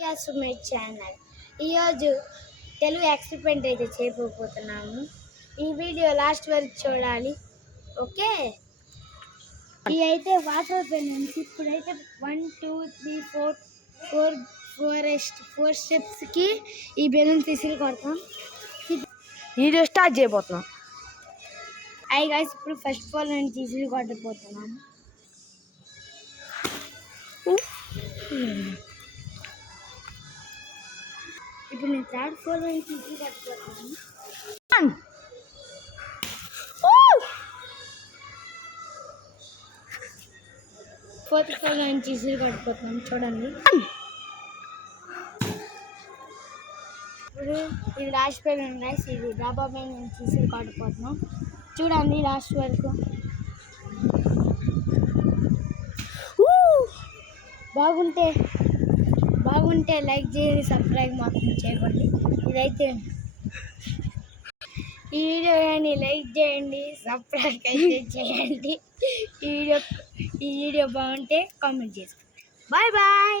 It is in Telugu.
My channel. ఈరోజు తెలుగు ఎక్స్పెరిమెంట్ అయితే చేయబోతున్నాము. ఈ వీడియో లాస్ట్ వరకు చూడాలి, ఓకే? ఇవి అయితే వాటర్ బెలూన్స్. ఇప్పుడైతే 1 2 3 4 స్టెప్స్కి ఈ బెలూన్స్ తీసుకు కొడతాం. వీడియో స్టార్ట్ చేయబోతున్నాం. గైస్, ఇప్పుడు ఫస్ట్ ఆఫ్ ఆల్ నేను తీసుకు కొట్టబోతున్నాను. ఇప్పుడు నేను థర్డ్ ఫ్లోర్ నుంచి తీసుకు కట్టుకోతున్నాను. ఫోర్త్ ఫ్లోర్ నుంచి తీసుకు కట్టుకోతున్నాను. చూడండి, ఇప్పుడు ఇది లాస్ట్ పేరు ఉన్నాయి. ఇది డాబా పై నుంచి తీసుకు కట్టుకోతున్నాం. చూడండి లాస్ట్ వరకు. బాగుంటే లైక్ చేయండి, సబ్స్క్రైబ్ మాత్రం చేయకండి. ఇదైతే ఈ వీడియో కానీ లైక్ చేయండి, సబ్స్క్రైబ్ అయితే చేయండి. ఈ వీడియో బాగుంటే కామెంట్ చేసుకోండి. Bye bye.